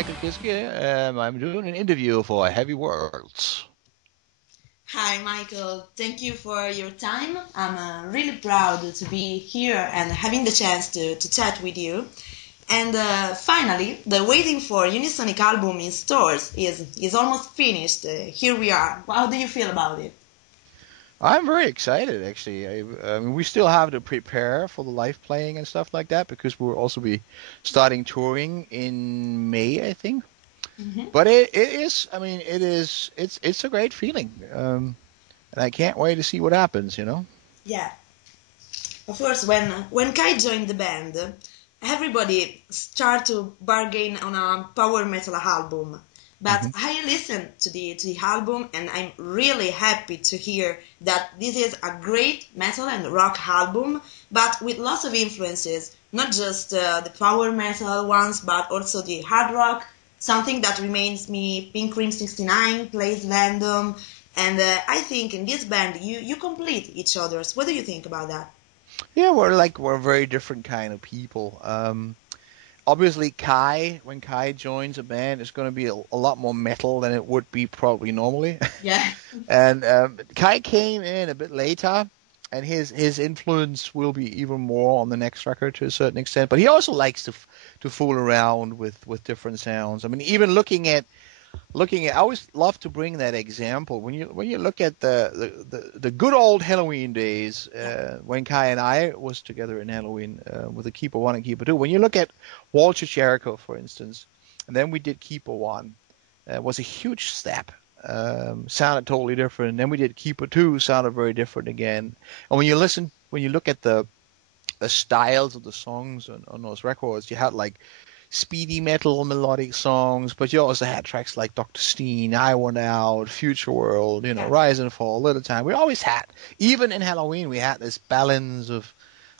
Michael Kiske. I'm doing an interview for heavyworlds. Hi, Michael. Thank you for your time. I'm really proud to be here and having the chance to chat with you. And finally, the waiting for Unisonic album in stores is almost finished. Here we are. How do you feel about it? I'm very excited, actually. I mean, we still have to prepare for the live playing and stuff like that because we'll also be starting touring in May, I think. But it is, I mean, it's a great feeling. And I can't wait to see what happens, you know? Yeah. Of course, when Kai joined the band, everybody started to bargain on a power metal album. But I listened to the album and I'm really happy to hear that this is a great metal and rock album, but with lots of influences, not just the power metal ones, but also the hard rock, something that reminds me Pink Cream 69, plays Random, and I think in this band you complete each other's. What do you think about that? Yeah, we're very different kind of people. Obviously, when Kai joins a band, it's going to be a lot more metal than it would be probably normally. Yeah. And Kai came in a bit later, and his influence will be even more on the next record to a certain extent. But he also likes to fool around with different sounds. I mean, even looking at, I always love to bring that example when you look at the good old Helloween days when Kai and I was together in Helloween with the Keeper 1 and Keeper 2. When you look at Walter Jericho, for instance, and then we did Keeper 1, was a huge step. Sounded totally different. Then we did Keeper 2, sounded very different again. And when you look at the styles of the songs on those records, you had like speedy metal melodic songs, but you also had tracks like Dr. Steen, I Want Out, Future World, Rise and Fall, Little Time. We always had, even in Helloween, we had this balance of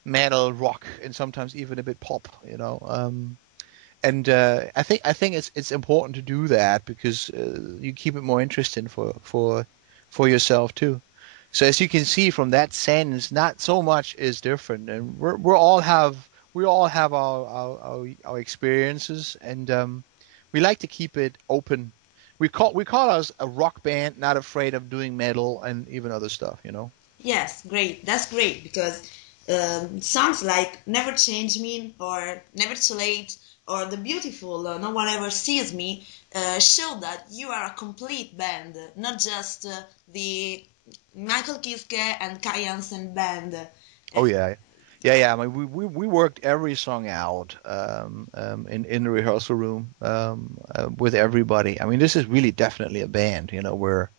metal, rock, and sometimes even a bit pop, And I think it's important to do that because you keep it more interesting for yourself too. So as you can see from that sense, not so much is different, and we all have our experiences, and we like to keep it open. We call us a rock band, not afraid of doing metal and even other stuff. Yes, great. That's great because songs like Never Change Me or Never Too Late or The Beautiful, No One Ever Sees Me show that you are a complete band, not just the Michael Kiske and Kai Hansen band. Oh yeah. Yeah. I mean, we worked every song out in the rehearsal room with everybody. I mean, this is really definitely a band, where,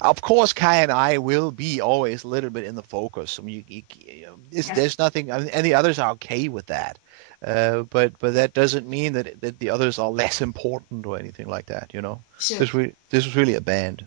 of course, Kai and I will be always a little bit in the focus. I mean, there's nothing, I mean, and the others are okay with that. But that doesn't mean that the others are less important or anything like that. Sure. This was really a band.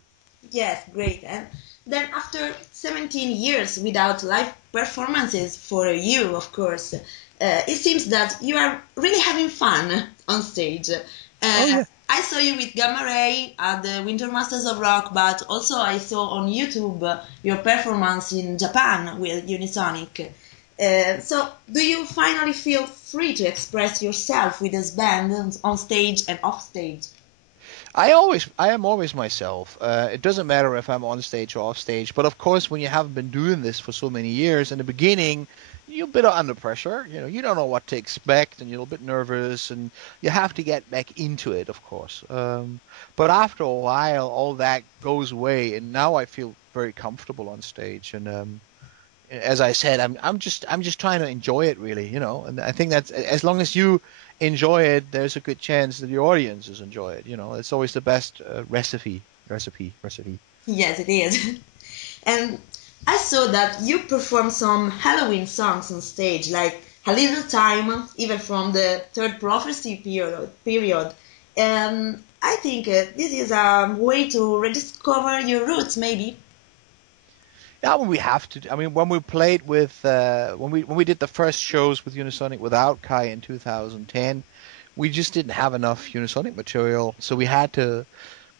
Yes, great. And then after 17 years without live performances for you, of course, it seems that you are really having fun on stage. Oh yeah. I saw you with Gamma Ray at the Winter Masters of Rock, but also I saw on YouTube your performance in Japan with Unisonic. So, do you finally feel free to express yourself with this band on stage and off stage? I am always myself. It doesn't matter if I'm on stage or off stage. But of course, when you haven't been doing this for so many years, in the beginning, you're a bit under pressure. You don't know what to expect, and you're a bit nervous, and you have to get back into it, of course. But after a while, all that goes away, and now I feel very comfortable on stage. And as I said, I'm just trying to enjoy it, really. And I think that's, as long as you enjoy it, there's a good chance that the audiences enjoy it. It's always the best recipe. Yes, it is. And I saw that you performed some Halloween songs on stage, like A Little Time, even from the Third Prophecy period. I think this is a way to rediscover your roots, maybe. Yeah, well, we have to. I mean, when we played with when we did the first shows with Unisonic without Kai in 2010, we just didn't have enough Unisonic material, so we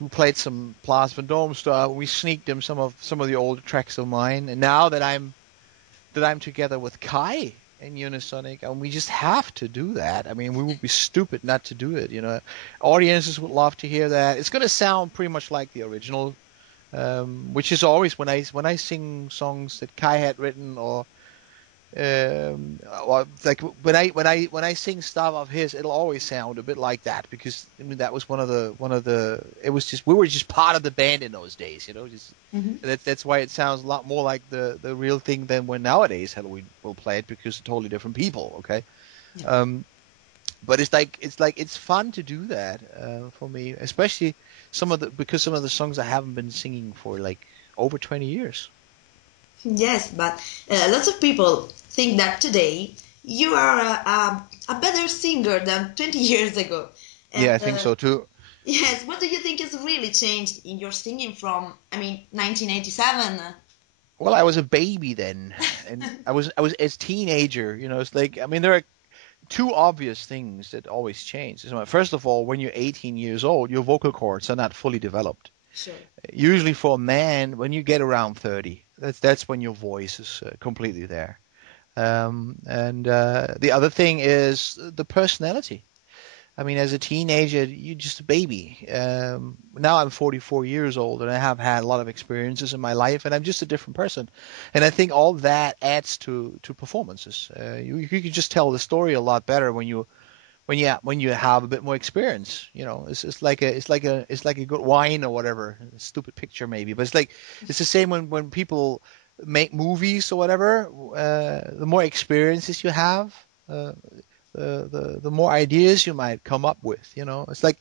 played some Plasma Dome stuff. We sneaked in some of the older tracks of mine, and now that I'm together with Kai, in Unisonic, and we just have to do that. I mean, we would be stupid not to do it. Audiences would love to hear that. It's going to sound pretty much like the original, which is always when I sing songs that Kai had written, or like when I sing stuff of his, it'll always sound a bit like that, because I mean that was one of the it was just, we were just part of the band in those days, just that's why it sounds a lot more like the real thing than when nowadays Helloween will play it, because they're totally different people. Okay. Yeah. But it's fun to do that, for me, especially because some of the songs I haven't been singing for like over 20 years. Yes, but lots of people think that today you are a better singer than 20 years ago. And Yeah, I think so too. yes, what do you think has really changed in your singing from, 1987? Well, I was a baby then, and I was as teenager. It's like, I mean, there are two obvious things that always change. First of all, when you're 18 years old, your vocal cords are not fully developed. Sure. Usually, for a man, when you get around 30, that's when your voice is completely there. And the other thing is the personality. I mean, as a teenager, you're just a baby. Now I'm 44 years old, and I have had a lot of experiences in my life, and I'm just a different person. And I think all that adds to performances. You can just tell the story a lot better when you have a bit more experience. It's like a good wine or whatever. A stupid picture maybe, but it's the same when people make movies or whatever. The more experiences you have. The more ideas you might come up with. It's like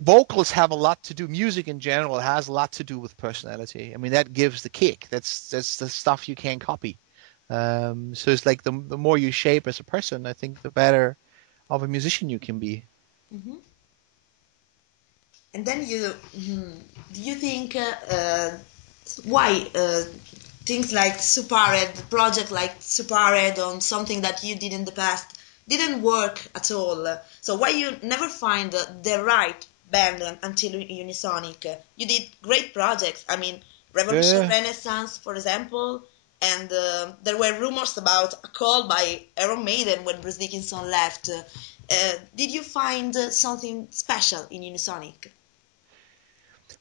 vocals have a lot to do. Music in general has a lot to do with personality. I mean, that gives the kick. That's the stuff you can't copy. So it's like the more you shape as a person, I think the better of a musician you can be. Hmm. And then do you think why things like Superred, project like Superred on something that you did in the past didn't work at all? So why you never find the right band until Unisonic? You did great projects. Revolution Yeah. Renaissance, for example, and there were rumors about a call by Iron Maiden when Bruce Dickinson left. Did you find something special in Unisonic?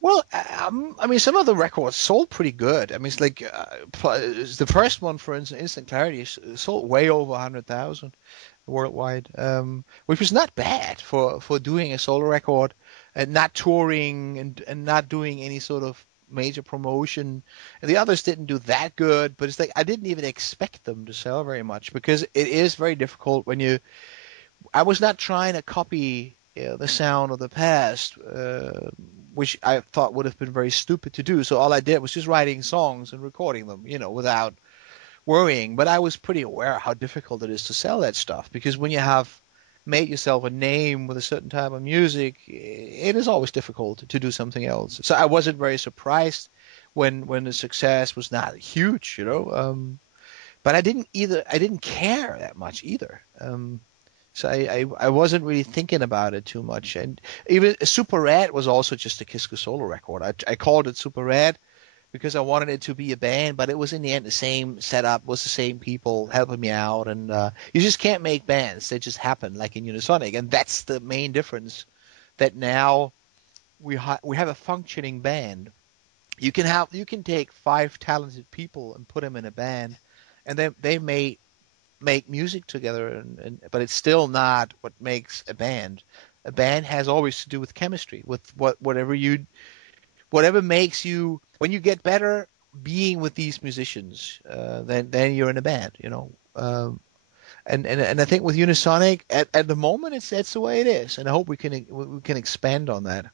Well, I mean, some of the records sold pretty good. I mean, it's like the first one, for instance, Instant Clarity, sold way over 100,000 worldwide, which was not bad for doing a solo record and not touring and not doing any sort of major promotion. And the others didn't do that good, but it's like I didn't even expect them to sell very much, because it is very difficult when you. I was not trying to copy the sound of the past, which I thought would have been very stupid to do. So all I did was just writing songs and recording them, without worrying. But I was pretty aware how difficult it is to sell that stuff, because when you have made yourself a name with a certain type of music, it is always difficult to do something else. So I wasn't very surprised when the success was not huge. But I didn't care that much either. So I wasn't really thinking about it too much. And even Super Rad was also just a Kiske solo record. I called it Super Rad because I wanted it to be a band, but it was in the end the same setup, was the same people helping me out. And you just can't make bands. They just happen, like in Unisonic. And that's the main difference, that now we have a functioning band. You can take 5 talented people and put them in a band, and they may make music together, but it's still not what makes a band. A band has always to do with chemistry, with whatever makes you, when you get better being with these musicians, then you're in a band. And I think with Unisonic at the moment that's the way it is, and I hope we can expand on that.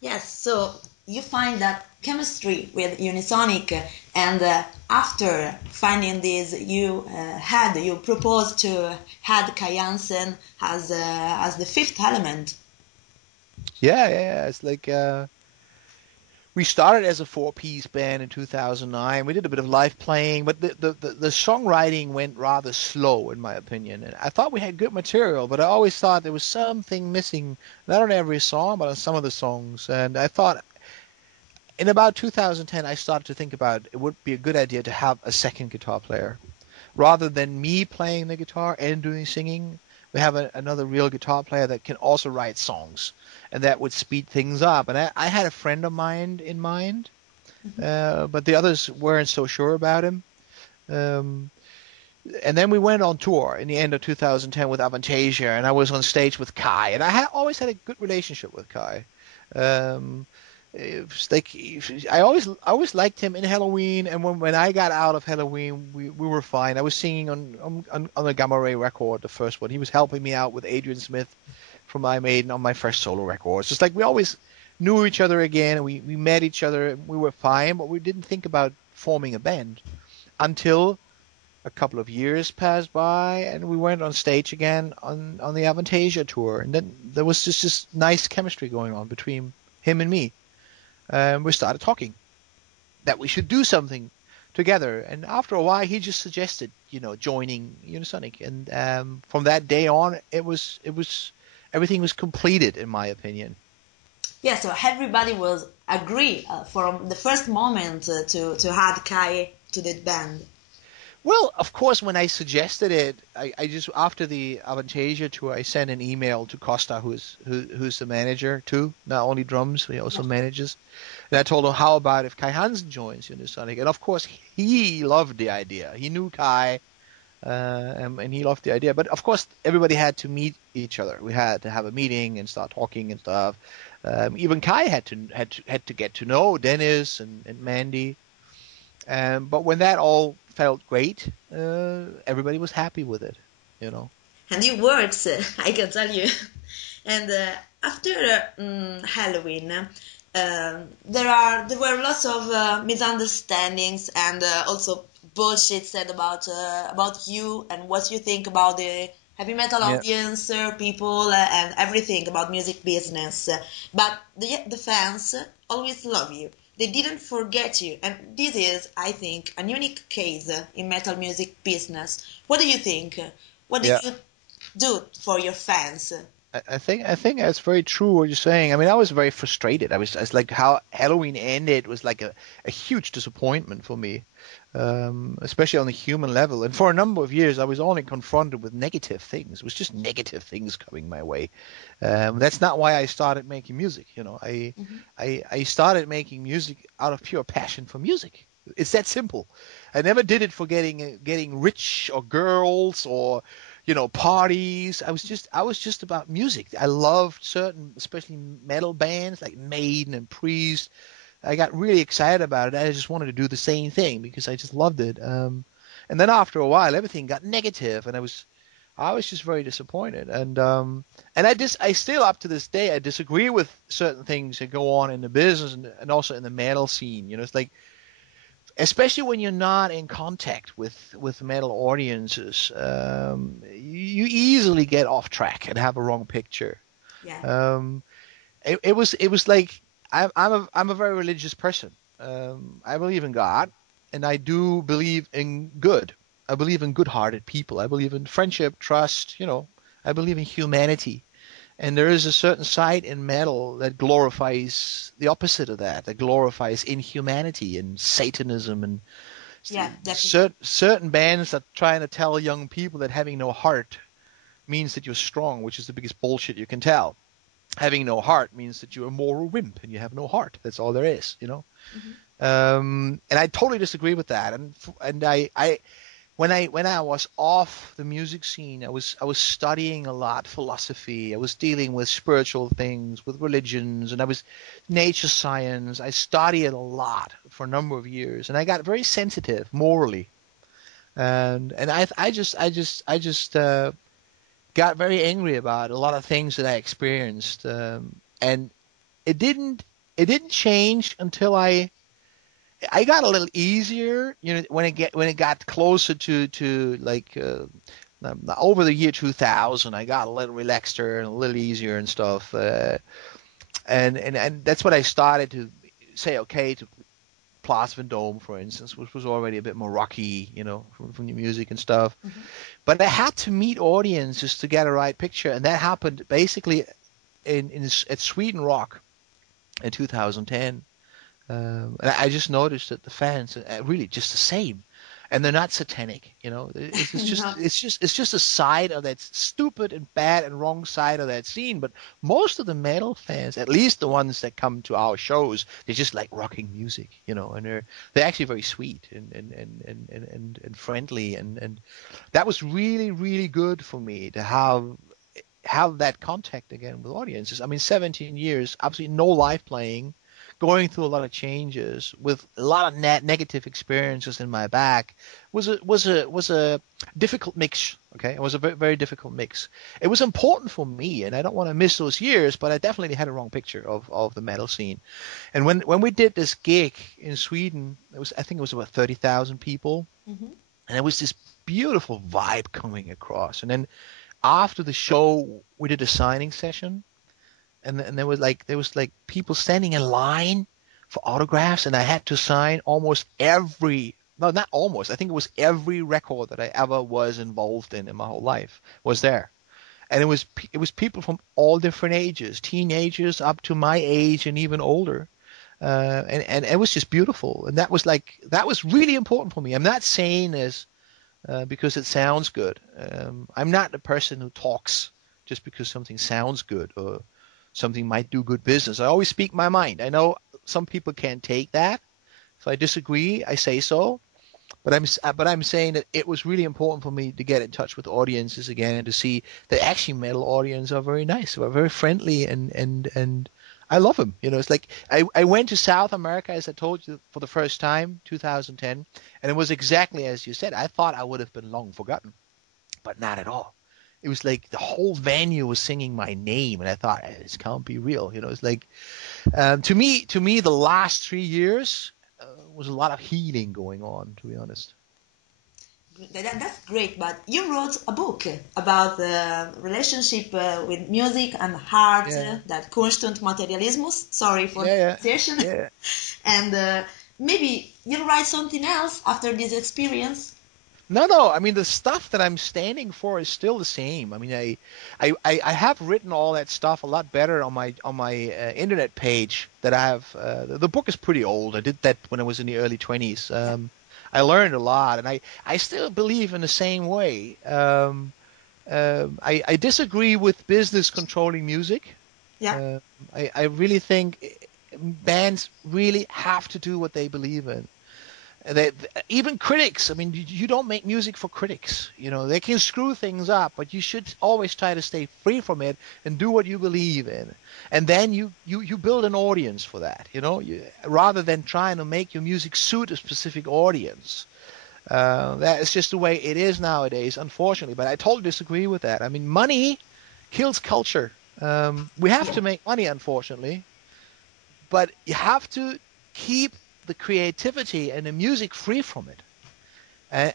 Yes, so you find that chemistry with Unisonic, and after finding this, you proposed to add Kai Hansen as the fifth element. Yeah. It's like we started as a 4-piece band in 2009. We did a bit of live playing, but the songwriting went rather slow, in my opinion. And I thought we had good material, but I always thought there was something missing, not on every song, but on some of the songs. And I thought in about 2010, I started to think about it would be a good idea to have a second guitar player. rather than me playing the guitar and doing singing, we have another real guitar player that can also write songs, and that would speed things up. And I had a friend of mine in mind, but the others weren't so sure about him. Um, and then we went on tour in the end of 2010 with Avantasia, and I was on stage with Kai, and always had a good relationship with Kai. Um, it was like I always liked him in Helloween, and when I got out of Helloween, we were fine. I was singing on the Gamma Ray record, the first one. He was helping me out with Adrian Smith from I Maiden on my first solo record. It's just like we always knew each other again, and we met each other, and we were fine, but we didn't think about forming a band until a couple of years passed by, and we went on stage again on the Avantasia tour, and then there was just this nice chemistry going on between him and me. We started talking that we should do something together, and after a while, he just suggested, joining Unisonic, and from that day on, it was everything was completed, in my opinion. Yeah, so everybody was agree from the first moment to add Kai to the band. Well, of course, when I suggested it, I just after the Avantasia tour, I sent an email to Kosta, who's the manager too, not only drums, he also manages. And I told him, how about if Kai Hansen joins Unisonic? And of course, he loved the idea. He knew Kai, and he loved the idea. But of course, everybody had to meet each other. We had to have a meeting and start talking and stuff. Even Kai had to get to know Dennis and Mandy. But when that all felt great, everybody was happy with it, And it works, I can tell you. And after Helloween, there were lots of misunderstandings and also bullshit said about you and what you think about the heavy metal audience, people, and everything about music business. But the fans always love you. They didn't forget you, and this is, I think, a unique case in metal music business. What do you think? What do you do for your fans? I think that's very true what you're saying. I mean, I was very frustrated. I was like, how Helloween ended was like a huge disappointment for me, especially on the human level. And for a number of years, I was only confronted with negative things. It was just negative things coming my way. That's not why I started making music. I started making music out of pure passion for music. It's that simple. I never did it for getting rich or girls or parties. I was just about music. I loved certain, especially metal bands like Maiden and Priest. I got really excited about it. I just wanted to do the same thing because I just loved it. And then after a while, everything got negative, and I was just very disappointed. And I still up to this day I disagree with certain things that go on in the business and also in the metal scene. It's like, especially when you're not in contact with metal audiences, you easily get off track and have a wrong picture. Yeah. It was like I'm a very religious person. I believe in God, and I do believe in good. I believe in good-hearted people. I believe in friendship, trust. I believe in humanity. And there is a certain side in metal that glorifies the opposite of that glorifies inhumanity and Satanism and certain bands that trying to tell young people that having no heart means that you're strong, which is the biggest bullshit you can tell. Having no heart means that you're a moral wimp and you have no heart. That's all there is, And I totally disagree with that. And I when I was off the music scene, I was studying a lot philosophy. I was dealing with spiritual things, with religions, and I was nature science. I studied a lot for a number of years, and I got very sensitive morally. And I just got very angry about a lot of things that I experienced, and it didn't change until I got a little easier, when it got closer to like over the year 2000. I got a little relaxeder and a little easier and stuff, and that's when I started to say okay to Plas Van Dome, for instance, which was already a bit more rocky, from the music and stuff. But I had to meet audiences to get a right picture, and that happened basically at Sweden Rock in 2010. And I just noticed that the fans are really just the same. and they're not satanic. No. It's just a side of that stupid and bad and wrong side of that scene. But most of the metal fans, at least the ones that come to our shows, they just like rocking music, and they're actually very sweet and friendly, and that was really, really good for me to have that contact again with audiences. I mean, 17 years, absolutely no live playing, going through a lot of changes with a lot of negative experiences in my back was a difficult mix. Okay, it was a very, very difficult mix. It was important for me, and I don't want to miss those years, but I definitely had a wrong picture of the metal scene. And when we did this gig in Sweden, I think it was about 30,000 people, Hmm. and it was this beautiful vibe coming across. And then after the show, we did a signing session, and there was like people standing in line for autographs, and I had to sign almost every no, not almost. I think it was every record that I ever was involved in my whole life was there, and it was people from all different ages, teenagers up to my age and even older. And it was just beautiful, and that was really important for me. I'm not saying this because it sounds good. I'm not the person who talks just because something sounds good or something might do good business. I always speak my mind. I know some people can't take that. If I disagree, I say so. But I'm saying that it was really important for me to get in touch with audiences again and to see that actually metal audience are very nice, are very friendly, and I love them. It's like I went to South America, as I told you, for the first time, 2010, and it was exactly as you said. I thought I would have been long forgotten, but not at all. It was like the whole venue was singing my name, and I thought this can't be real. It's like to me, the last 3 years was a lot of healing going on, to be honest. That's great, but you wrote a book about the relationship with music and art, Yeah, that Kunst und Materialismus. Sorry for yeah, yeah, pronunciation. yeah. And maybe you'll write something else after this experience. No, no. I mean, the stuff that I'm standing for is still the same. I mean, I have written all that stuff a lot better on my internet page that I have. The book is pretty old. I did that when I was in the early 20s. Yeah, I learned a lot, and I still believe in the same way. I disagree with business controlling music. yeah, Uh, I really think bands really have to do what they believe in. They, even critics, I mean, you don't make music for critics. They can screw things up, but you should always try to stay free from it and do what you believe in. And then you build an audience for that, rather than trying to make your music suit a specific audience. That is just the way it is nowadays, unfortunately. But I totally disagree with that. I mean, money kills culture. We have yeah. to make money, unfortunately, but you have to keep the creativity and the music free from it.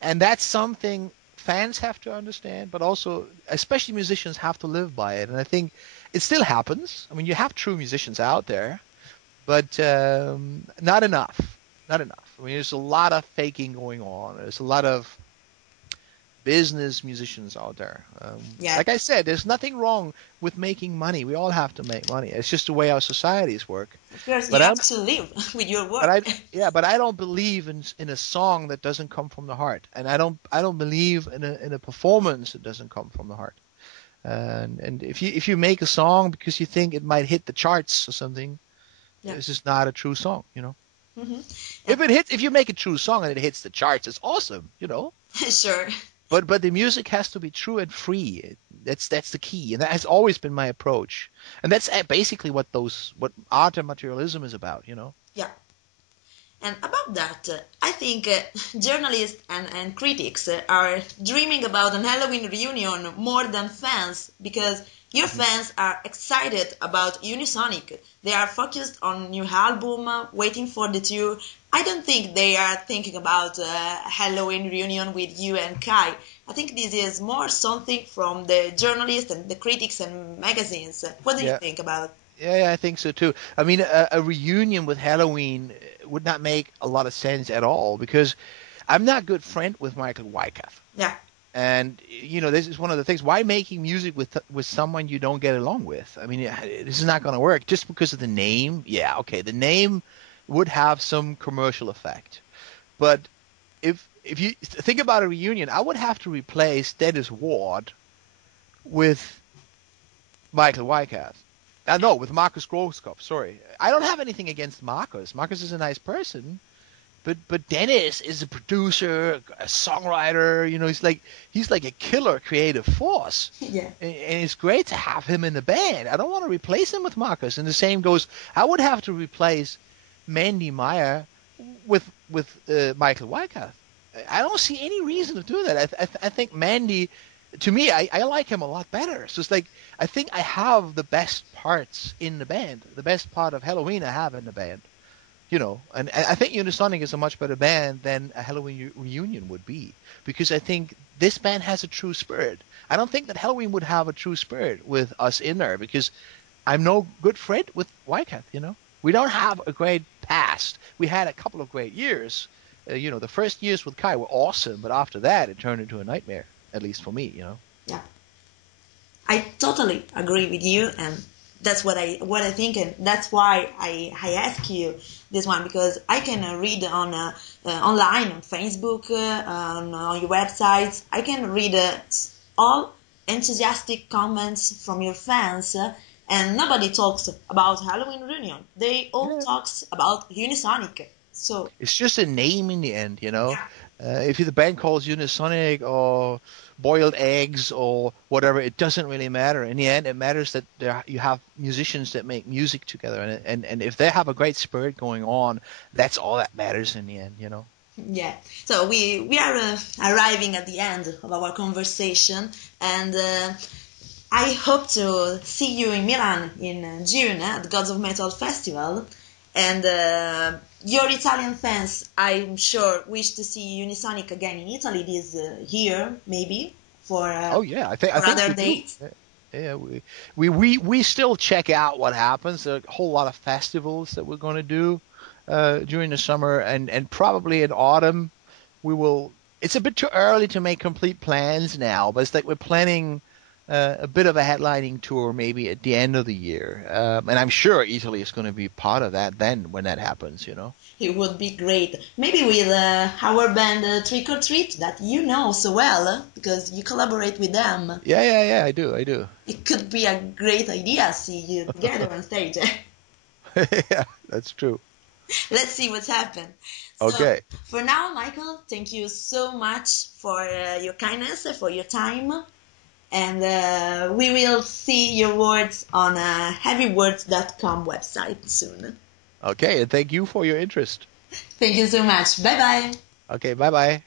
And that's something fans have to understand, but also, especially musicians, have to live by it. And I think it still happens. I mean, you have true musicians out there, but not enough. Not enough. I mean, there's a lot of faking going on. There's a lot of business musicians out there. Yeah, Like I said, there's nothing wrong with making money. We all have to make money. It's just the way our societies work. of course, you But have I'm, to live with your but work. I, yeah, but I don't believe in a song that doesn't come from the heart, and I don't believe in a performance that doesn't come from the heart. And if you make a song because you think it might hit the charts or something, Yeah. this is not a true song. Hmm. If you make a true song and it hits the charts, it's awesome. Sure. But the music has to be true and free. That's the key, and that has always been my approach. And that's basically what art and materialism is about. Yeah. And about that, I think journalists and critics are dreaming about an Helloween reunion more than fans, because your fans are excited about Unisonic. They are focused on new album, waiting for the tour. I don't think they are thinking about Helloween reunion with you and Kai. I think this is more something from the journalists and the critics and magazines. What do you Yeah. think about? Yeah, I think so too. I mean, a reunion with Halloween would not make a lot of sense at all because I'm not good friend with Michael Kiske. Yeah, And this is one of the things. Why making music with someone you don't get along with? I mean, this is not going to work just because of the name. Yeah, okay, the name would have some commercial effect, but if you think about a reunion, I would have to replace Dennis Ward with Michael Wyckoff. No, with Marcus Groskopf. Sorry, I don't have anything against Marcus. Marcus is a nice person, but Dennis is a producer, a songwriter. You know, he's like a killer creative force. Yeah. And it's great to have him in the band. I don't want to replace him with Marcus. And the same goes. I would have to replace Mandy Meyer with Michael Wyckoff. I don't see any reason to do that. I think Mandy, to me, I like him a lot better. So it's like I think I have the best parts in the band. The best part of Helloween I have in the band. You know, and I think Unisonic is a much better band than a Helloween reunion would be, because I think this band has a true spirit. I don't think that Helloween would have a true spirit with us in there, because I'm no good friend with Wyckoff, you know. We don't have a great past. We had a couple of great years. You know, the first years with Kai were awesome, but after that, it turned into a nightmare, at least for me, you know. Yeah. I totally agree with you, and that's what I think, and that's why I ask you this one, because I can read on online on Facebook, on your websites. I can read all enthusiastic comments from your fans, and nobody talks about Helloween reunion. They all talks about Unisonic. So it's just a name in the end, you know. yeah. If the band calls Unisonic or Boiled Eggs or whatever, it doesn't really matter. In the end, it matters that you have musicians that make music together, and if they have a great spirit going on, that's all that matters in the end, you know. Yeah, so we are arriving at the end of our conversation, and I hope to see you in Milan in June at the Gods of Metal Festival, and your Italian fans, I'm sure, wish to see Unisonic again in Italy this year, maybe for Oh yeah, I think other we dates. do. Yeah, we still check out what happens. There are a whole lot of festivals that we're going to do during the summer, and probably in autumn we will. It's a bit too early to make complete plans now, but it's like we're planning a bit of a headlining tour maybe at the end of the year, and I'm sure Italy is going to be part of that then when that happens, you know. It would be great. Maybe with our band Trick or Treat, that you know so well, because you collaborate with them. Yeah, I do. It could be a great idea, see you together on stage. Yeah, that's true. Let's see what's happened. So, Okay. for now, Michael, thank you so much for your kindness, for your time. And we will see your words on heavyworlds.com website soon. Okay, and thank you for your interest. Thank you so much. Bye bye. Okay, bye-bye.